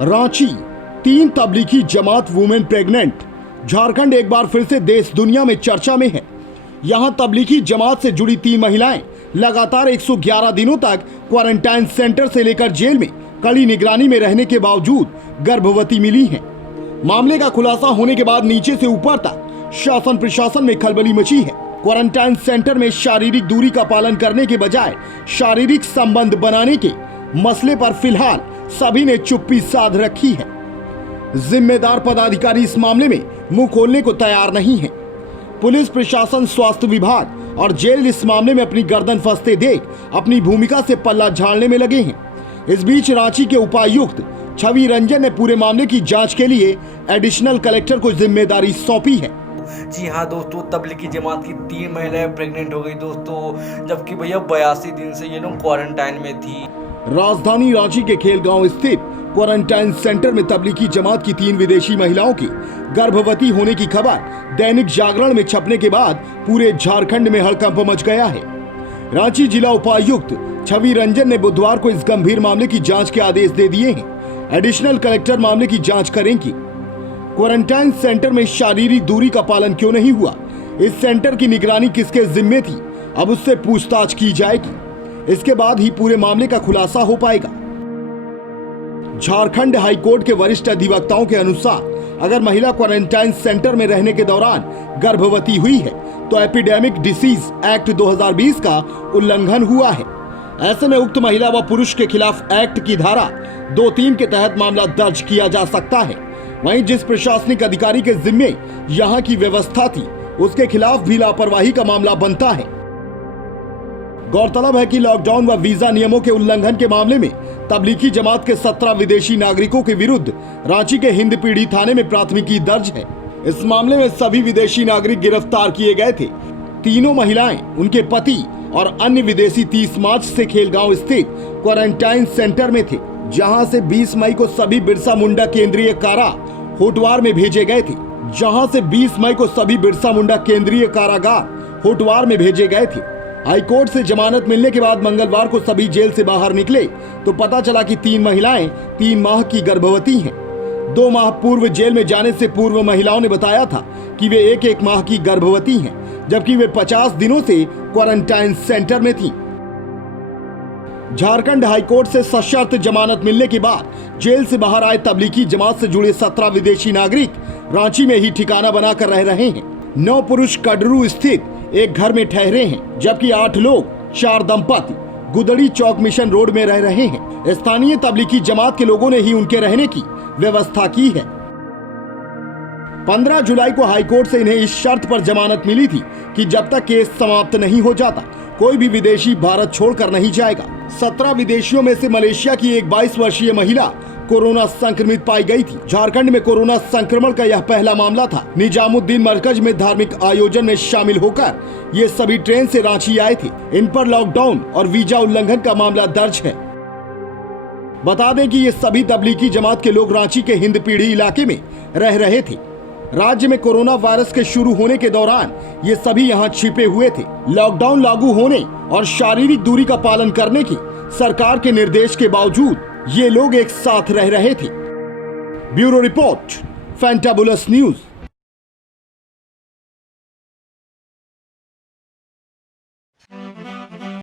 Ranchi, 3 Tablighi Jamaat women pregnant. Jharkhand एक बार फिर से देश दुनिया में चर्चा में है। यहां तबलीगी जमात से जुड़ी 3 महिलाएं लगातार 111 दिनों तक क्वारंटाइन सेंटर से लेकर जेल में कड़ी निगरानी में रहने के बावजूद गर्भवती मिली हैं। मामले का खुलासा होने के बाद नीचे से ऊपर तक शासन प्रशासन में खलबली मची है। क्वारंटाइन सेंटर में शारीरिक दूरी का पालन करने के बजाय शारीरिक संबंध बनाने के मसले पर फिलहाल सभी ने चुप्पी साध रखी है। जिम्मेदार पदाधिकारी इस मामले में मुंह खोलने को तैयार नहीं है। पुलिस प्रशासन, स्वास्थ्य विभाग और जेल इस मामले में अपनी गर्दन फंसते देख अपनी भूमिका से पल्ला झाड़ने में लगे हैं। इस बीच रांची के उपायुक्त छवि रंजन ने पूरे मामले की जांच के लिए एडिशनल कलेक्टर को जिम्मेदारी सौंपी है। जी हाँ दोस्तों, तबलीगी जमात की 3 महिलाएं प्रेग्नेंट हो गई दोस्तों, जबकि भैया 82 दिन से ये लोग क्वारंटाइन में थी। राजधानी रांची के खेलगांव स्थित क्वारंटाइन सेंटर में तबलीगी जमात की 3 विदेशी महिलाओं की गर्भवती होने की खबर दैनिक जागरण में छपने के बाद पूरे झारखंड में हड़कंप मच गया है। रांची जिला उपायुक्त छवि रंजन ने बुधवार को इस गंभीर मामले की जांच के आदेश दे दिए हैं। एडिशनल कलेक्टर मामले की जांच करेंगी। क्वारंटाइन सेंटर में शारीरिक दूरी का पालन क्यों नहीं हुआ, इस सेंटर की निगरानी किसके जिम्मे थी, अब उससे पूछताछ की जाएगी। इसके बाद ही पूरे मामले का खुलासा हो पाएगा। झारखंड हाईकोर्ट के वरिष्ठ अधिवक्ताओं के अनुसार अगर महिला क्वारंटाइन सेंटर में रहने के दौरान गर्भवती हुई है तो एपिडेमिक डिसीज एक्ट 2020 का उल्लंघन हुआ है। ऐसे में उक्त महिला व पुरुष के खिलाफ एक्ट की धारा 2-3 के तहत मामला दर्ज किया जा सकता है। वहीं जिस प्रशासनिक अधिकारी के जिम्मे यहाँ की व्यवस्था थी उसके खिलाफ भी लापरवाही का मामला बनता है। गौरतलब है कि लॉकडाउन व वीजा नियमों के उल्लंघन के मामले में तबलीगी जमात के 17 विदेशी नागरिकों के विरुद्ध रांची के हिंदपीढ़ी थाने में प्राथमिकी दर्ज है। इस मामले में सभी विदेशी नागरिक गिरफ्तार किए गए थे। तीनों महिलाएं, उनके पति और अन्य विदेशी 30 मार्च से खेलगांव स्थित क्वारंटाइन सेंटर में थे, जहां से 20 मई को सभी बिरसा मुंडा केंद्रीय कारा होटवार में भेजे गए थे। होटवार में भेजे गए थे। हाईकोर्ट से जमानत मिलने के बाद मंगलवार को सभी जेल से बाहर निकले तो पता चला कि 3 महिलाएं 3 माह की गर्भवती हैं। 2 माह पूर्व जेल में जाने से पूर्व महिलाओं ने बताया था कि वे 1-1 माह की गर्भवती हैं, जबकि वे 50 दिनों से क्वारंटाइन सेंटर में थीं। झारखंड हाईकोर्ट से सशर्त जमानत मिलने के बाद जेल से बाहर आए तबलीगी जमात से जुड़े 17 विदेशी नागरिक रांची में ही ठिकाना बनाकर रह रहे हैं। 9 पुरुष कडरू स्थित एक घर में ठहरे हैं, जबकि 8 लोग, 4 दंपति गुदड़ी चौक मिशन रोड में रह रहे हैं। स्थानीय तबलीगी जमात के लोगों ने ही उनके रहने की व्यवस्था की है। 15 जुलाई को हाईकोर्ट से इन्हें इस शर्त पर जमानत मिली थी कि जब तक केस समाप्त नहीं हो जाता कोई भी विदेशी भारत छोड़कर नहीं जाएगा। 17 विदेशियों में से मलेशिया की एक 22 वर्षीय महिला कोरोना संक्रमित पाई गई थी। झारखंड में कोरोना संक्रमण का यह पहला मामला था। निजामुद्दीन मरकज में धार्मिक आयोजन में शामिल होकर ये सभी ट्रेन से रांची आए थे। इन पर लॉकडाउन और वीजा उल्लंघन का मामला दर्ज है। बता दें कि ये सभी तबलीगी जमात के लोग रांची के हिंदपीढ़ी इलाके में रह रहे थे। राज्य में कोरोना वायरस के शुरू होने के दौरान ये सभी यहाँ छिपे हुए थे। लॉकडाउन लागू होने और शारीरिक दूरी का पालन करने की सरकार के निर्देश के बावजूद ये लोग एक साथ रह रहे थे। Bureau report, fantabulous news.